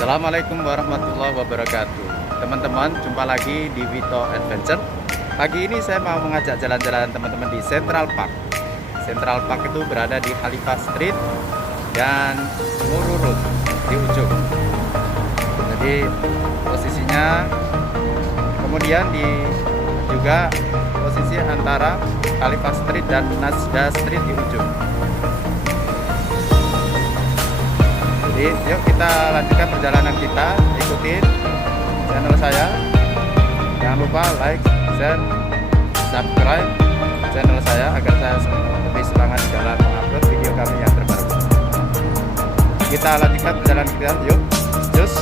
Assalamualaikum warahmatullahi wabarakatuh. Teman-teman, jumpa lagi di Vito Adventure. Pagi ini saya mau mengajak jalan-jalan teman-teman di Central Park. Central Park itu berada di Khalifa Street dan Muru Road di ujung. Jadi posisinya kemudian di juga posisi antara Khalifa Street dan Nasda Street di ujung. Jadi yuk kita lanjutkan perjalanan kita, ikutin channel saya. Jangan lupa like, share, subscribe channel saya agar saya lebih semangat dalam mengupload video kami yang terbaru. Kita lanjutkan perjalanan kita, yuk, cus.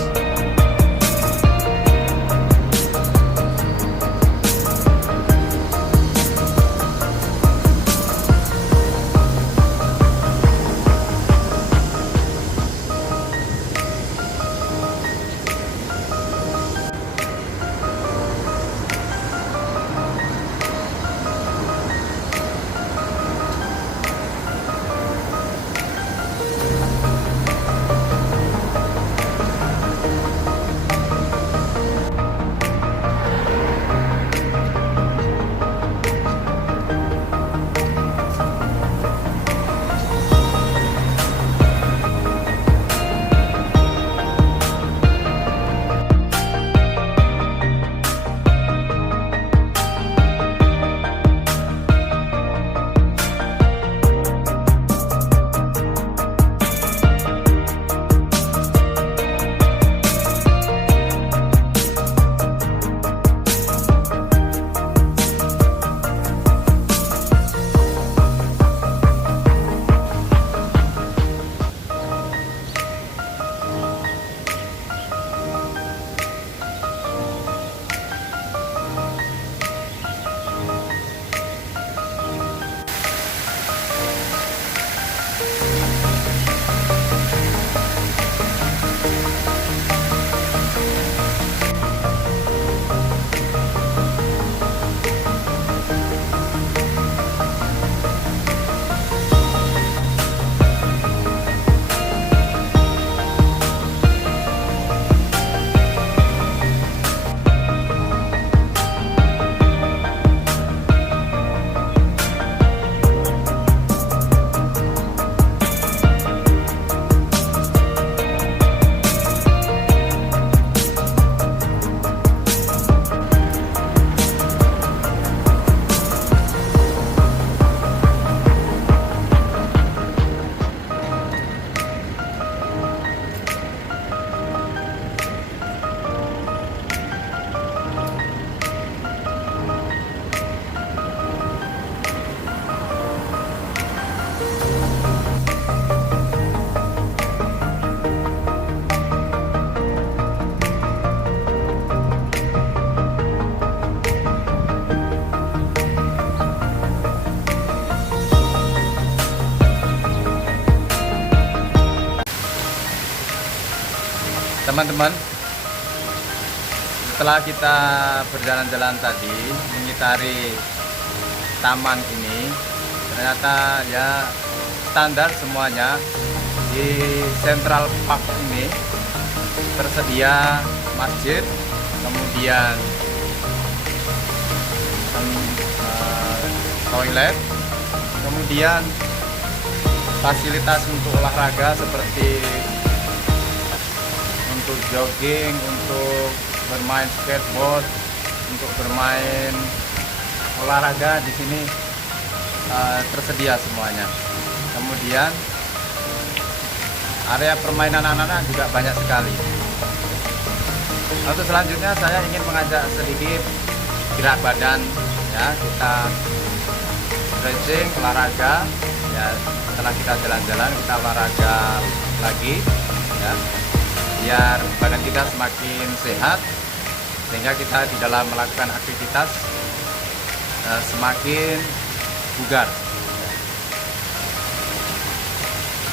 Teman-teman, setelah kita berjalan-jalan tadi mengitari taman ini, ternyata ya standar semuanya. Di Central Park ini tersedia masjid, kemudian toilet, kemudian fasilitas untuk olahraga seperti untuk jogging, untuk bermain skateboard, untuk bermain olahraga di sini tersedia semuanya. Kemudian area permainan anak-anak juga banyak sekali. Untuk selanjutnya saya ingin mengajak sedikit gerak badan, ya, kita stretching, olahraga, ya. Setelah kita jalan-jalan kita olahraga lagi, ya, biar badan kita semakin sehat, sehingga kita di dalam melakukan aktivitas semakin bugar.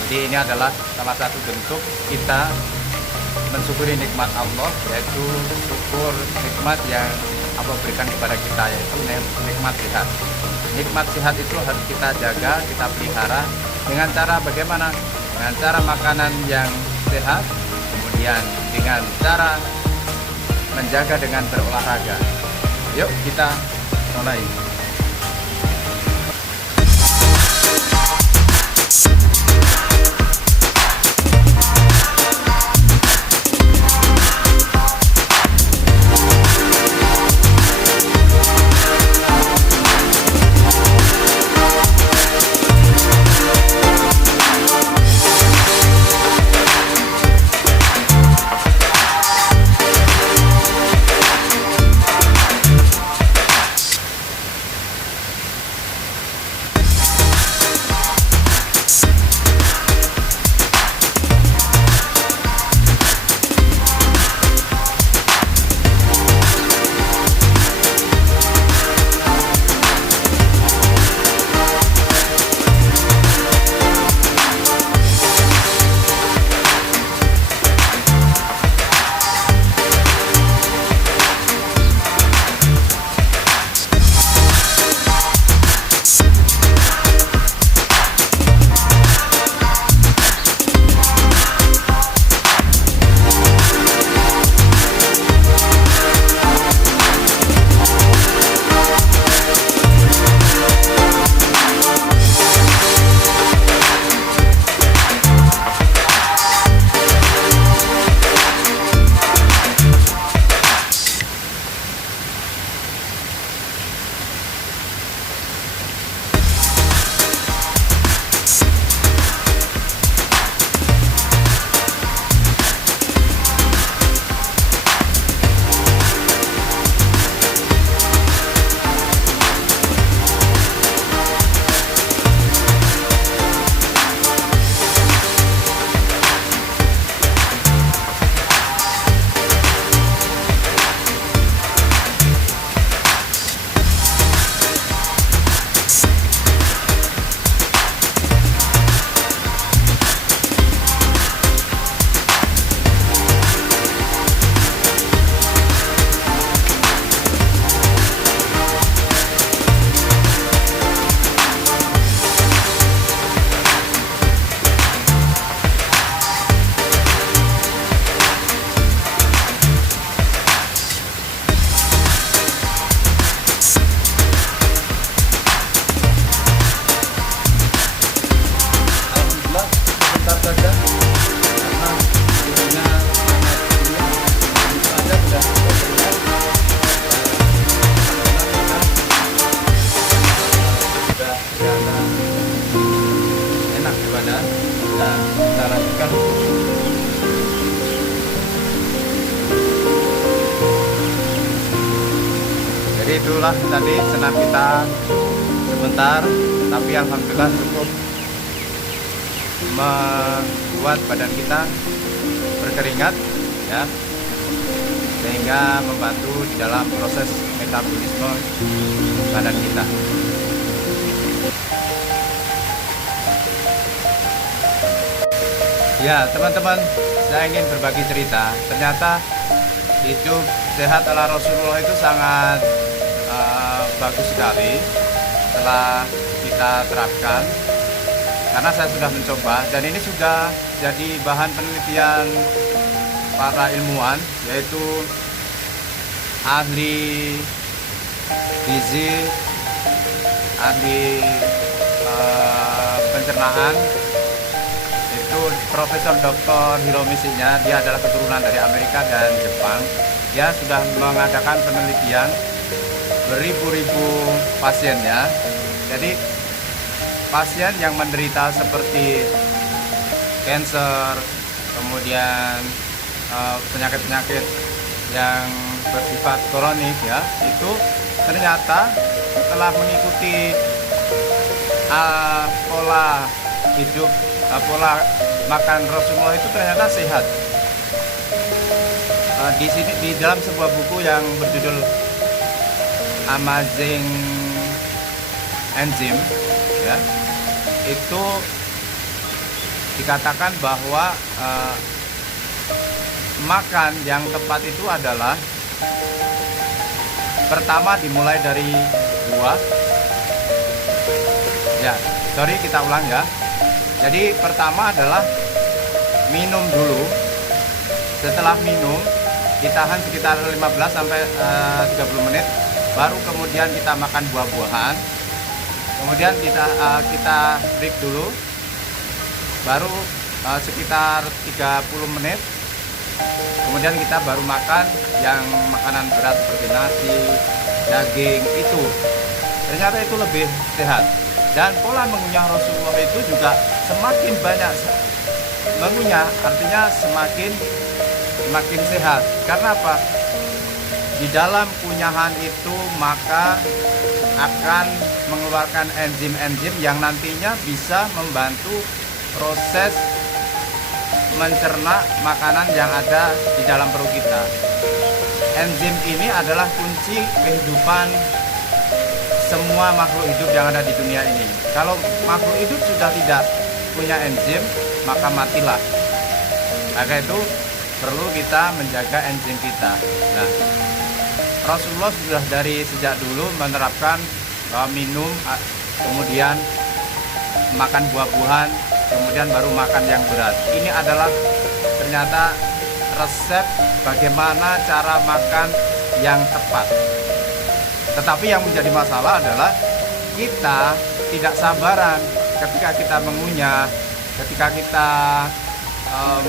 Jadi ini adalah salah satu bentuk kita mensyukuri nikmat Allah, yaitu syukur nikmat yang Allah berikan kepada kita, yaitu nikmat sehat. Nikmat sehat itu harus kita jaga, kita pelihara dengan cara bagaimana? Dengan cara makanan yang sehat, kemudian kalian dengan cara menjaga dengan berolahraga. Yuk kita mulai. Jadi itulah tadi senam kita sebentar, tapi alhamdulillah cukup membuat badan kita berkeringat ya, sehingga membantu di dalam proses metabolisme badan kita. Ya teman-teman, saya ingin berbagi cerita. Ternyata hidup sehat ala Rasulullah itu sangat bagus sekali setelah kita terapkan, karena saya sudah mencoba dan ini sudah jadi bahan penelitian para ilmuwan, yaitu ahli gizi, ahli pencernaan, itu Profesor Dr. Hiromi Shinya. Dia adalah keturunan dari Amerika dan Jepang. Dia sudah mengadakan penelitian beribu-ribu pasien ya. Jadi pasien yang menderita seperti kanker, kemudian penyakit-penyakit yang bersifat kronik ya, itu ternyata setelah mengikuti pola hidup, pola makan Rasulullah itu ternyata sehat. Di sini di dalam sebuah buku yang berjudul Amazing Enzyme ya, itu dikatakan bahwa makan yang tepat itu adalah pertama dimulai dari buah ya, kita ulang ya. Jadi pertama adalah minum dulu Setelah minum, ditahan sekitar 15 sampai 30 menit, baru kemudian kita makan buah-buahan. Kemudian kita break dulu, baru sekitar 30 menit. Kemudian kita baru makan yang makanan berat seperti nasi, daging itu. Ternyata itu lebih sehat. Dan pola mengunyah Rasulullah itu juga semakin banyak mengunyah, artinya semakin sehat. Karena apa? Di dalam kunyahan itu maka akan mengeluarkan enzim-enzim yang nantinya bisa membantu proses mencerna makanan yang ada di dalam perut kita. Enzim ini adalah kunci kehidupan semua makhluk hidup yang ada di dunia ini. Kalau makhluk hidup sudah tidak punya enzim, maka matilah. Maka itu perlu kita menjaga enzim kita. Nah, Rasulullah sudah dari sejak dulu menerapkan minum, kemudian makan buah-buahan, kemudian baru makan yang berat. Ini adalah ternyata resep bagaimana cara makan yang tepat. Tetapi yang menjadi masalah adalah kita tidak sabaran ketika kita mengunyah, ketika kita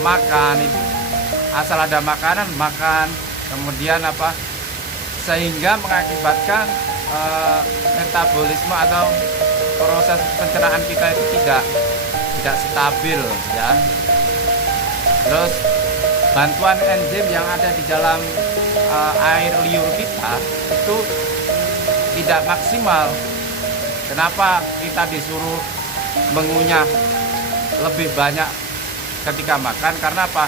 makan itu asal ada makanan makan, kemudian sehingga mengakibatkan metabolisme atau proses pencernaan kita itu tidak stabil, ya. Terus bantuan enzim yang ada di dalam air liur kita itu tidak maksimal. Kenapa kita disuruh mengunyah lebih banyak ketika makan? Karena apa?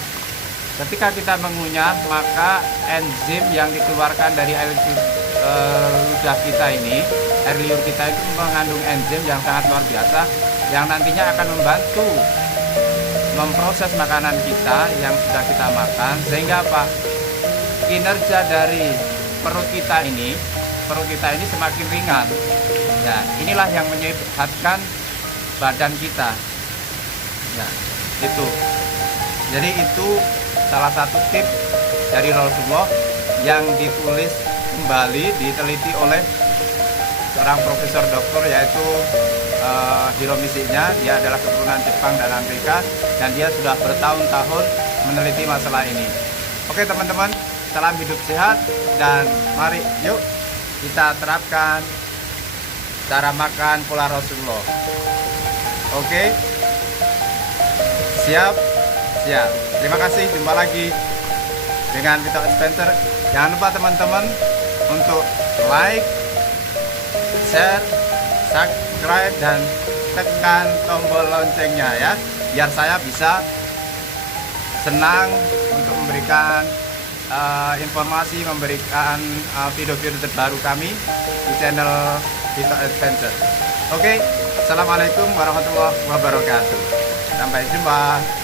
Ketika kita mengunyah, maka enzim yang dikeluarkan dari air ludah kita ini, air liur kita itu mengandung enzim yang sangat luar biasa, yang nantinya akan membantu memproses makanan kita yang sudah kita makan, sehingga apa? Kinerja dari perut kita ini semakin ringan. Nah, inilah yang menyehatkan badan kita. Nah, itu. Jadi itu salah satu tips dari Rasulullah yang ditulis kembali, diteliti oleh seorang profesor doktor, yaitu Hiromichinya. Dia adalah keturunan Jepang dan Amerika, dan dia sudah bertahun-tahun meneliti masalah ini. Oke teman-teman, salam hidup sehat, dan mari yuk kita terapkan cara makan pola Rasulullah. Oke, siap. Terima kasih, jumpa lagi dengan Vito Adventure. Jangan lupa teman-teman untuk like, share, subscribe, dan tekan tombol loncengnya ya, biar saya bisa senang untuk memberikan informasi, memberikan video-video terbaru kami di channel Vito Adventure. Oke, assalamualaikum warahmatullahi wabarakatuh. Sampai jumpa.